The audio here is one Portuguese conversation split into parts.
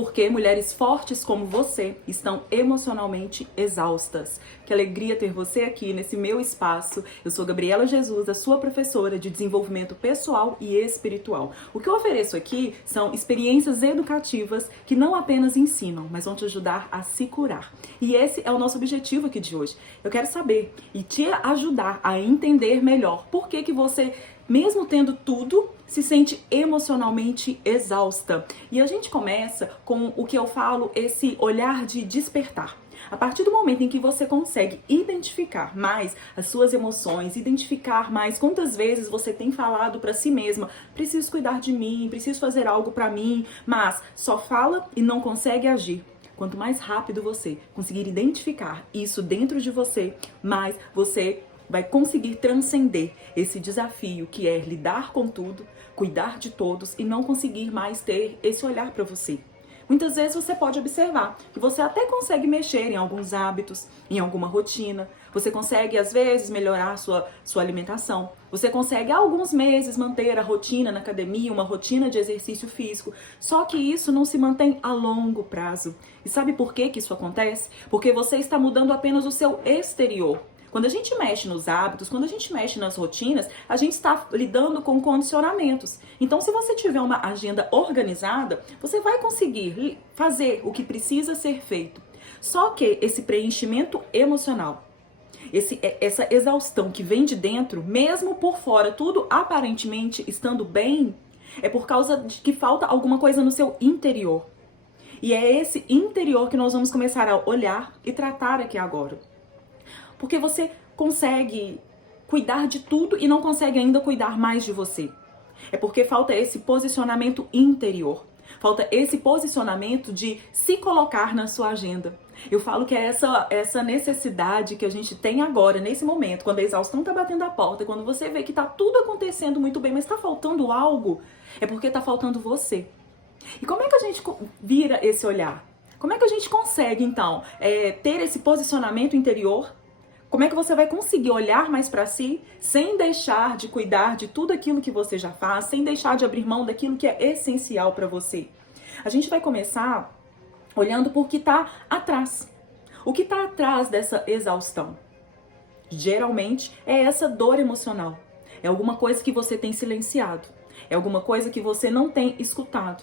porque mulheres fortes como você estão emocionalmente exaustas. Que alegria ter você aqui nesse meu espaço. Eu sou Gabriela Jesus, a sua professora de desenvolvimento pessoal e espiritual. O que eu ofereço aqui são experiências educativas que não apenas ensinam, mas vão te ajudar a se curar. E esse é o nosso objetivo aqui de hoje. Eu quero saber e te ajudar a entender melhor por que você, mesmo tendo tudo, se sente emocionalmente exausta. E a gente começa com o que eu falo, esse olhar de despertar. A partir do momento em que você consegue identificar mais as suas emoções, identificar mais quantas vezes você tem falado para si mesma, preciso cuidar de mim, preciso fazer algo para mim, mas só fala e não consegue agir. Quanto mais rápido você conseguir identificar isso dentro de você, mais você vai conseguir transcender esse desafio que é lidar com tudo, cuidar de todos e não conseguir mais ter esse olhar para você. Muitas vezes você pode observar que você até consegue mexer em alguns hábitos, em alguma rotina. Você consegue, às vezes, melhorar a sua alimentação. Você consegue, há alguns meses, manter a rotina na academia, uma rotina de exercício físico. Só que isso não se mantém a longo prazo. E sabe por que isso acontece? Porque você está mudando apenas o seu exterior. Quando a gente mexe nos hábitos, quando a gente mexe nas rotinas, a gente está lidando com condicionamentos. Então, se você tiver uma agenda organizada, você vai conseguir fazer o que precisa ser feito. Só que esse preenchimento emocional, essa exaustão que vem de dentro, mesmo por fora, tudo aparentemente estando bem, é por causa de que falta alguma coisa no seu interior. E é esse interior que nós vamos começar a olhar e tratar aqui agora. Porque você consegue cuidar de tudo e não consegue ainda cuidar mais de você. É porque falta esse posicionamento interior. Falta esse posicionamento de se colocar na sua agenda. Eu falo que é essa necessidade que a gente tem agora, nesse momento, quando a exaustão tá batendo a porta, quando você vê que tá tudo acontecendo muito bem, mas tá faltando algo, é porque tá faltando você. E como é que a gente vira esse olhar? Como é que a gente consegue, então, ter esse posicionamento interior? Como é que você vai conseguir olhar mais para si sem deixar de cuidar de tudo aquilo que você já faz, sem deixar de abrir mão daquilo que é essencial para você? A gente vai começar olhando por que está atrás. O que está atrás dessa exaustão? Geralmente é essa dor emocional. É alguma coisa que você tem silenciado. É alguma coisa que você não tem escutado.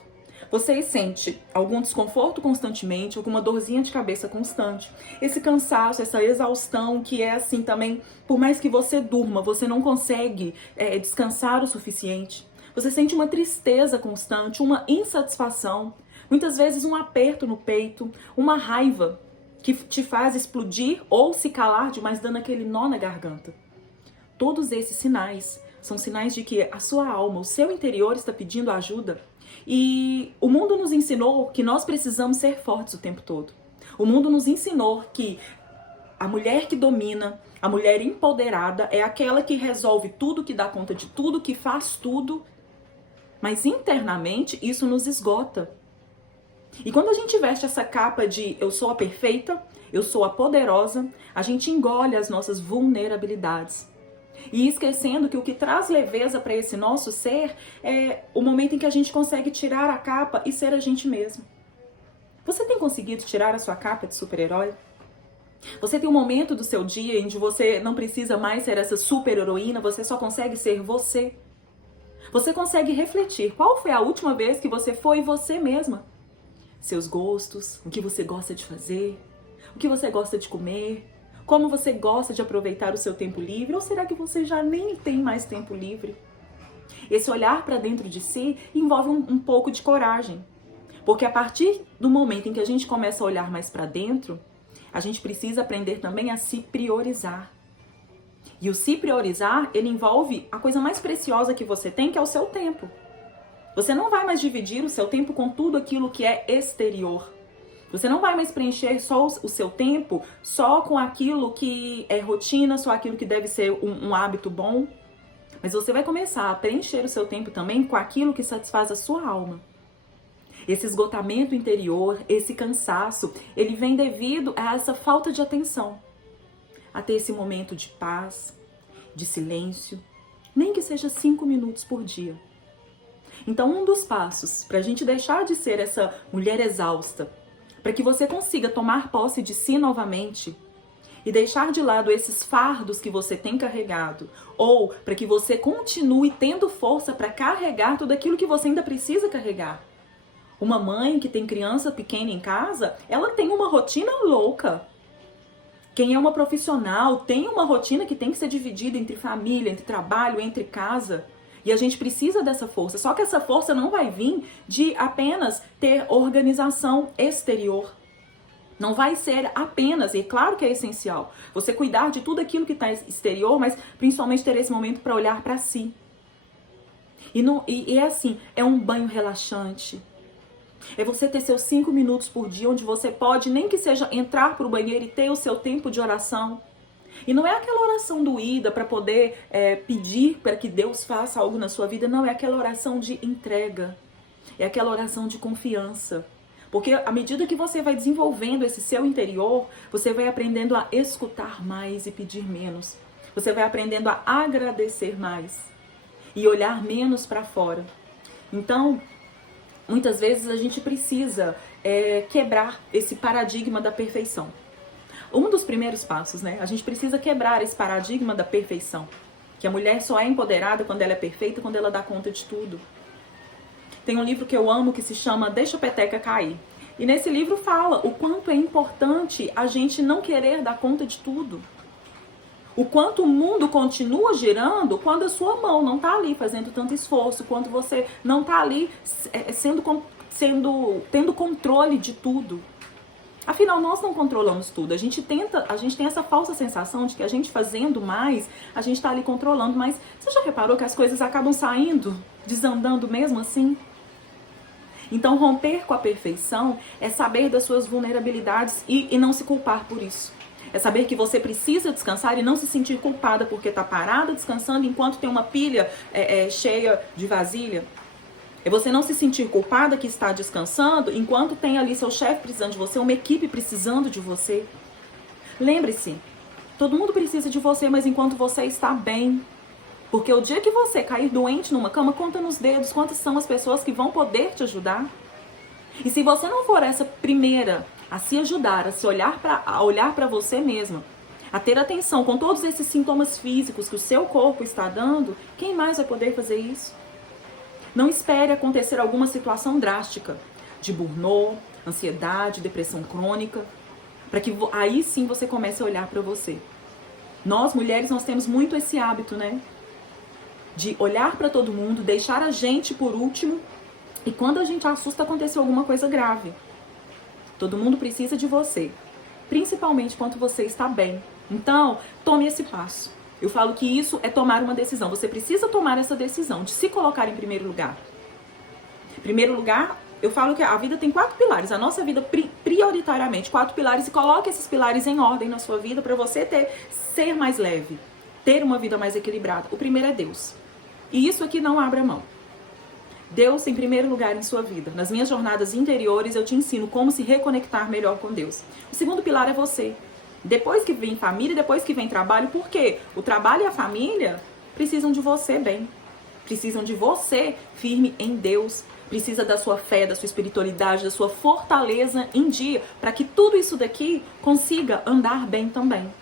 Você sente algum desconforto constantemente, alguma dorzinha de cabeça constante, esse cansaço, essa exaustão que é assim também, por mais que você durma, você não consegue descansar o suficiente. Você sente uma tristeza constante, uma insatisfação, muitas vezes um aperto no peito, uma raiva que te faz explodir ou se calar demais, dando aquele nó na garganta. Todos esses sinais são sinais de que a sua alma, o seu interior está pedindo ajuda. E o mundo nos ensinou que nós precisamos ser fortes o tempo todo. O mundo nos ensinou que a mulher que domina, a mulher empoderada é aquela que resolve tudo, que dá conta de tudo, que faz tudo. Mas internamente isso nos esgota. E quando a gente veste essa capa de eu sou a perfeita, eu sou a poderosa, a gente engole as nossas vulnerabilidades. E esquecendo que o que traz leveza para esse nosso ser é o momento em que a gente consegue tirar a capa e ser a gente mesmo. Você tem conseguido tirar a sua capa de super-herói? Você tem um momento do seu dia em que você não precisa mais ser essa super-heroína, você só consegue ser você. Você consegue refletir qual foi a última vez que você foi você mesma? Seus gostos, o que você gosta de fazer, o que você gosta de comer, como você gosta de aproveitar o seu tempo livre, ou será que você já nem tem mais tempo livre? Esse olhar para dentro de si envolve um pouco de coragem. Porque a partir do momento em que a gente começa a olhar mais para dentro, a gente precisa aprender também a se priorizar. E o se priorizar, ele envolve a coisa mais preciosa que você tem, que é o seu tempo. Você não vai mais dividir o seu tempo com tudo aquilo que é exterior. Você não vai mais preencher só o seu tempo só com aquilo que é rotina, só aquilo que deve ser um hábito bom. Mas você vai começar a preencher o seu tempo também com aquilo que satisfaz a sua alma. Esse esgotamento interior, esse cansaço, ele vem devido a essa falta de atenção. A ter esse momento de paz, de silêncio, nem que seja 5 minutos por dia. Então, um dos passos para a gente deixar de ser essa mulher exausta, para que você consiga tomar posse de si novamente e deixar de lado esses fardos que você tem carregado, ou para que você continue tendo força para carregar tudo aquilo que você ainda precisa carregar. Uma mãe que tem criança pequena em casa, ela tem uma rotina louca. Quem é uma profissional tem uma rotina que tem que ser dividida entre família, entre trabalho, entre casa. E a gente precisa dessa força. Só que essa força não vai vir de apenas ter organização exterior. Não vai ser apenas, e é claro que é essencial, você cuidar de tudo aquilo que está exterior, mas principalmente ter esse momento para olhar para si. E é assim, é um banho relaxante. É você ter seus 5 minutos por dia, onde você pode, nem que seja entrar para o banheiro e ter o seu tempo de oração. E não é aquela oração doída para poder pedir para que Deus faça algo na sua vida. Não, é aquela oração de entrega. É aquela oração de confiança. Porque à medida que você vai desenvolvendo esse seu interior, você vai aprendendo a escutar mais e pedir menos. Você vai aprendendo a agradecer mais e olhar menos para fora. Então, muitas vezes a gente precisa quebrar esse paradigma da perfeição. Um dos primeiros passos, né? A gente precisa quebrar esse paradigma da perfeição. Que a mulher só é empoderada quando ela é perfeita, quando ela dá conta de tudo. Tem um livro que eu amo que se chama Deixa a Peteca Cair. E nesse livro fala o quanto é importante a gente não querer dar conta de tudo. O quanto o mundo continua girando quando a sua mão não está ali fazendo tanto esforço, quando você não está ali tendo controle de tudo. Afinal, nós não controlamos tudo. A gente tem essa falsa sensação de que a gente fazendo mais, a gente está ali controlando. Mas você já reparou que as coisas acabam saindo, desandando mesmo assim? Então, romper com a perfeição é saber das suas vulnerabilidades e não se culpar por isso. É saber que você precisa descansar e não se sentir culpada porque está parada descansando enquanto tem uma pilha cheia de vasilha. É você não se sentir culpada que está descansando enquanto tem ali seu chefe precisando de você, uma equipe precisando de você. Lembre-se, todo mundo precisa de você, mas enquanto você está bem. Porque o dia que você cair doente numa cama, conta nos dedos quantas são as pessoas que vão poder te ajudar. E se você não for essa primeira a se ajudar, a olhar para você mesma, a ter atenção com todos esses sintomas físicos que o seu corpo está dando, quem mais vai poder fazer isso? Não espere acontecer alguma situação drástica de burnout, ansiedade, depressão crônica, para que aí sim você comece a olhar para você. Nós, mulheres, nós temos muito esse hábito, né? De olhar para todo mundo, deixar a gente por último, e quando a gente assusta, aconteceu alguma coisa grave. Todo mundo precisa de você, principalmente quando você está bem. Então, tome esse passo. Eu falo que isso é tomar uma decisão. Você precisa tomar essa decisão de se colocar em primeiro lugar. Em primeiro lugar, eu falo que a vida tem 4 pilares. A nossa vida, prioritariamente, 4 pilares. E coloque esses pilares em ordem na sua vida para você ser mais leve. Ter uma vida mais equilibrada. O primeiro é Deus. E isso aqui não abra mão. Deus em primeiro lugar em sua vida. Nas minhas jornadas interiores, eu te ensino como se reconectar melhor com Deus. O segundo pilar é você. Depois que vem família, depois que vem trabalho, por quê? O trabalho e a família precisam de você bem. Precisam de você firme em Deus. Precisa da sua fé, da sua espiritualidade, da sua fortaleza em dia, para que tudo isso daqui consiga andar bem também.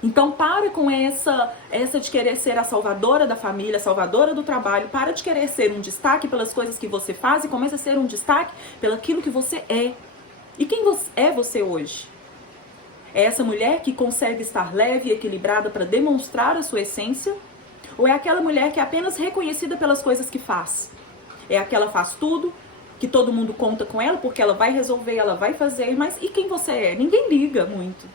Então para com essa de querer ser a salvadora da família, a salvadora do trabalho. Para de querer ser um destaque pelas coisas que você faz e comece a ser um destaque pelo aquilo que você é. E quem é você hoje? É essa mulher que consegue estar leve e equilibrada para demonstrar a sua essência? Ou é aquela mulher que é apenas reconhecida pelas coisas que faz? É aquela que faz tudo, que todo mundo conta com ela porque ela vai resolver, ela vai fazer, mas e quem você é? Ninguém liga muito.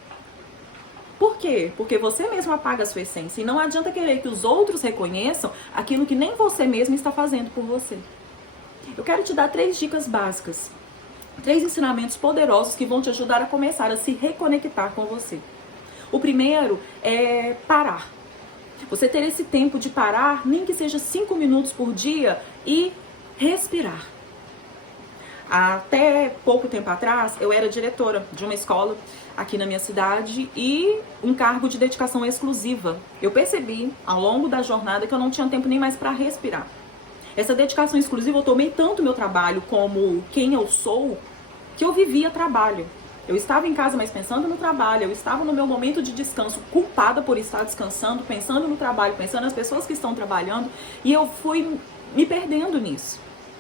Por quê? Porque você mesmo apaga a sua essência. E não adianta querer que os outros reconheçam aquilo que nem você mesmo está fazendo por você. Eu quero te dar 3 dicas básicas. 3 ensinamentos poderosos que vão te ajudar a começar a se reconectar com você. O primeiro é parar. Você ter esse tempo de parar, nem que seja 5 minutos por dia, e respirar. Até pouco tempo atrás, eu era diretora de uma escola aqui na minha cidade e um cargo de dedicação exclusiva. Eu percebi ao longo da jornada que eu não tinha tempo nem mais para respirar. Essa dedicação exclusiva, eu tomei tanto meu trabalho como quem eu sou, que eu vivia trabalho. Eu estava em casa, mas pensando no trabalho. Eu estava no meu momento de descanso, culpada por estar descansando, pensando no trabalho, pensando nas pessoas que estão trabalhando. E eu fui me perdendo nisso.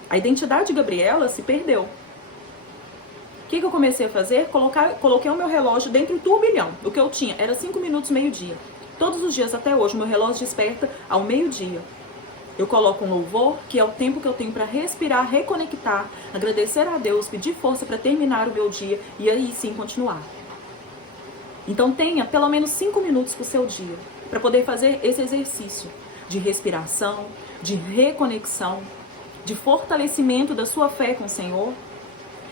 A identidade de Gabriela se perdeu. O que eu comecei a fazer? Coloquei o meu relógio dentro do turbilhão. O que eu tinha era 5 minutos, meio-dia. Todos os dias até hoje, meu relógio desperta ao meio-dia. Eu coloco um louvor, que é o tempo que eu tenho para respirar, reconectar, agradecer a Deus, pedir força para terminar o meu dia e aí sim continuar. Então tenha pelo menos 5 minutos para o seu dia, para poder fazer esse exercício de respiração, de reconexão, de fortalecimento da sua fé com o Senhor.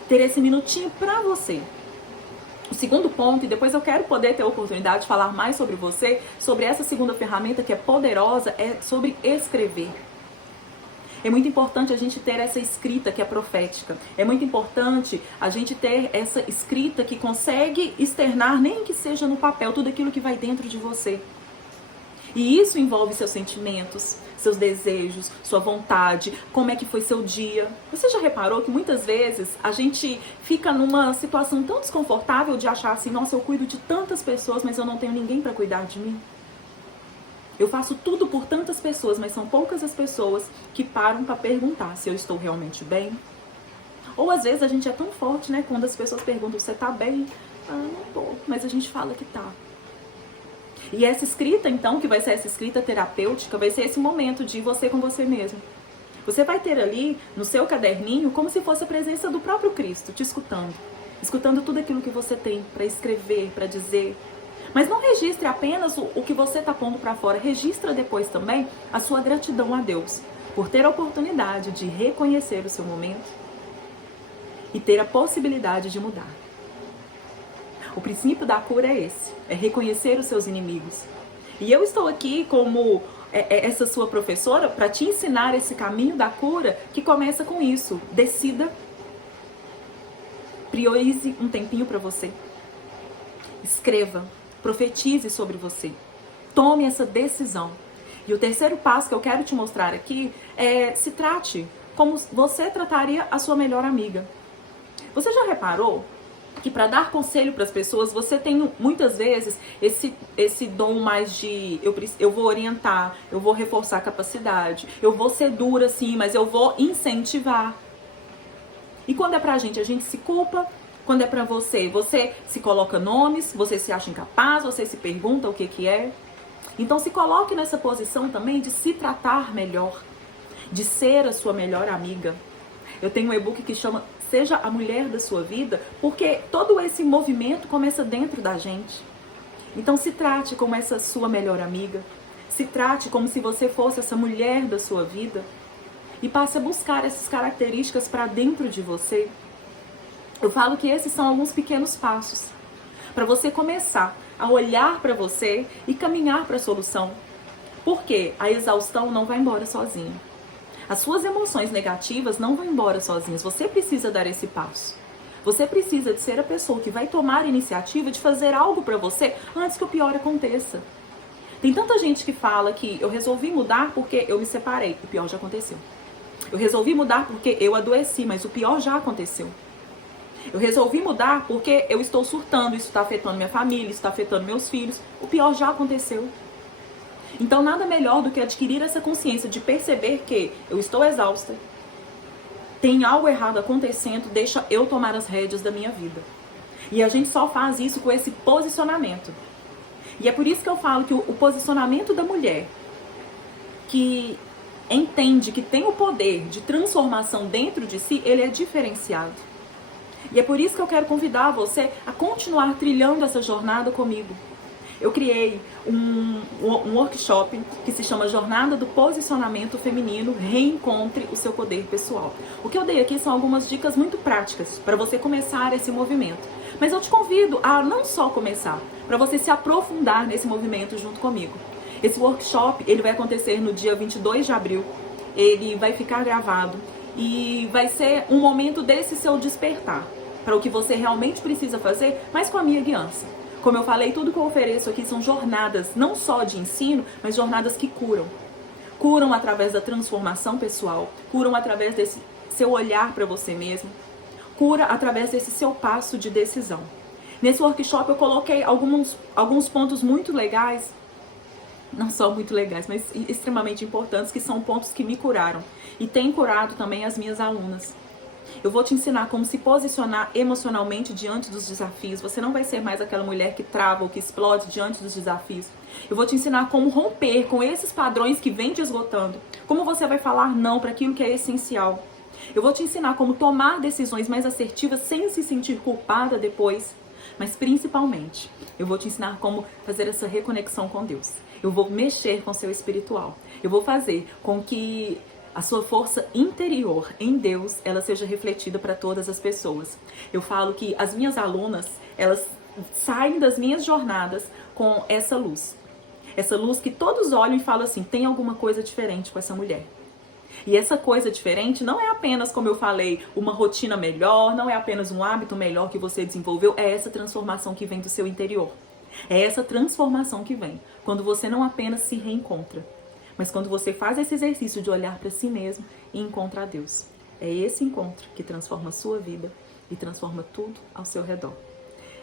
Ter esse minutinho para você. O segundo ponto, e depois eu quero poder ter a oportunidade de falar mais sobre você, sobre essa segunda ferramenta que é poderosa, é sobre escrever. É muito importante a gente ter essa escrita que é profética. É muito importante a gente ter essa escrita que consegue externar, nem que seja no papel, tudo aquilo que vai dentro de você. E isso envolve seus sentimentos, seus desejos, sua vontade, como é que foi seu dia. Você já reparou que muitas vezes a gente fica numa situação tão desconfortável de achar assim, nossa, eu cuido de tantas pessoas, mas eu não tenho ninguém para cuidar de mim? Eu faço tudo por tantas pessoas, mas são poucas as pessoas que param para perguntar se eu estou realmente bem. Ou às vezes a gente é tão forte, né, quando as pessoas perguntam, você tá bem? Ah, não tô, mas a gente fala que tá. E essa escrita, então, que vai ser essa escrita terapêutica, vai ser esse momento de você com você mesmo. Você vai ter ali, no seu caderninho, como se fosse a presença do próprio Cristo, te escutando. Escutando tudo aquilo que você tem para escrever, para dizer. Mas não registre apenas o que você está pondo para fora. Registra depois também a sua gratidão a Deus por ter a oportunidade de reconhecer o seu momento e ter a possibilidade de mudar. O princípio da cura é esse, é reconhecer os seus inimigos. E eu estou aqui como essa sua professora para te ensinar esse caminho da cura que começa com isso. Decida, priorize um tempinho para você. Escreva, profetize sobre você. Tome essa decisão. E o terceiro passo que eu quero te mostrar aqui é se trate como você trataria a sua melhor amiga. Você já reparou que para dar conselho para as pessoas, você tem muitas vezes esse dom mais de eu vou orientar, eu vou reforçar a capacidade, eu vou ser dura sim, mas eu vou incentivar. E quando é pra gente, a gente se culpa. Quando é pra você, você se coloca nomes, você se acha incapaz, você se pergunta o que é. Então se coloque nessa posição também de se tratar melhor, de ser a sua melhor amiga. Eu tenho um e-book que chama Seja a Mulher da Sua Vida, porque todo esse movimento começa dentro da gente. Então se trate como essa sua melhor amiga, se trate como se você fosse essa mulher da sua vida e passe a buscar essas características para dentro de você. Eu falo que esses são alguns pequenos passos para você começar a olhar para você e caminhar para a solução. Porque a exaustão não vai embora sozinha. As suas emoções negativas não vão embora sozinhas. Você precisa dar esse passo. Você precisa de ser a pessoa que vai tomar a iniciativa de fazer algo para você antes que o pior aconteça. Tem tanta gente que fala que eu resolvi mudar porque eu me separei. O pior já aconteceu. Eu resolvi mudar porque eu adoeci, mas o pior já aconteceu. Eu resolvi mudar porque eu estou surtando, isso está afetando minha família, isso está afetando meus filhos. O pior já aconteceu. Então nada melhor do que adquirir essa consciência de perceber que eu estou exausta, tem algo errado acontecendo, deixa eu tomar as rédeas da minha vida. E a gente só faz isso com esse posicionamento. E é por isso que eu falo que o posicionamento da mulher que entende que tem o poder de transformação dentro de si, ele é diferenciado. E é por isso que eu quero convidar você a continuar trilhando essa jornada comigo. Eu criei um workshop que se chama Jornada do Posicionamento Feminino, Reencontre o Seu Poder Pessoal. O que eu dei aqui são algumas dicas muito práticas para você começar esse movimento. Mas eu te convido a não só começar, para você se aprofundar nesse movimento junto comigo. Esse workshop ele vai acontecer no dia 22 de abril, ele vai ficar gravado e vai ser um momento desse seu despertar para o que você realmente precisa fazer, mas com a minha guiança. Como eu falei, tudo que eu ofereço aqui são jornadas, não só de ensino, mas jornadas que curam. curam através da transformação pessoal, curam através desse seu olhar para você mesmo, cura através desse seu passo de decisão. Nesse workshop eu coloquei alguns pontos muito legais, não só muito legais, mas extremamente importantes, que são pontos que me curaram e têm curado também as minhas alunas. Eu vou te ensinar como se posicionar emocionalmente diante dos desafios. Você não vai ser mais aquela mulher que trava ou que explode diante dos desafios. Eu vou te ensinar como romper com esses padrões que vêm te esgotando. Como você vai falar não para aquilo que é essencial. Eu vou te ensinar como tomar decisões mais assertivas sem se sentir culpada depois. Mas principalmente, eu vou te ensinar como fazer essa reconexão com Deus. Eu vou mexer com o seu espiritual. Eu vou fazer com que a sua força interior em Deus, ela seja refletida para todas as pessoas. Eu falo que as minhas alunas, elas saem das minhas jornadas com essa luz. Essa luz que todos olham e falam assim, tem alguma coisa diferente com essa mulher. E essa coisa diferente não é apenas, como eu falei, uma rotina melhor, não é apenas um hábito melhor que você desenvolveu, é essa transformação que vem do seu interior. É essa transformação que vem quando você não apenas se reencontra, mas quando você faz esse exercício de olhar para si mesmo e encontra a Deus. É esse encontro que transforma a sua vida e transforma tudo ao seu redor.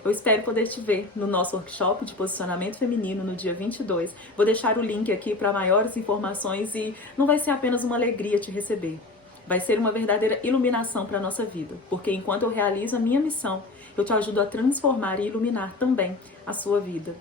Eu espero poder te ver no nosso workshop de posicionamento feminino no dia 22. Vou deixar o link aqui para maiores informações e não vai ser apenas uma alegria te receber. Vai ser uma verdadeira iluminação para a nossa vida, porque enquanto eu realizo a minha missão, eu te ajudo a transformar e iluminar também a sua vida.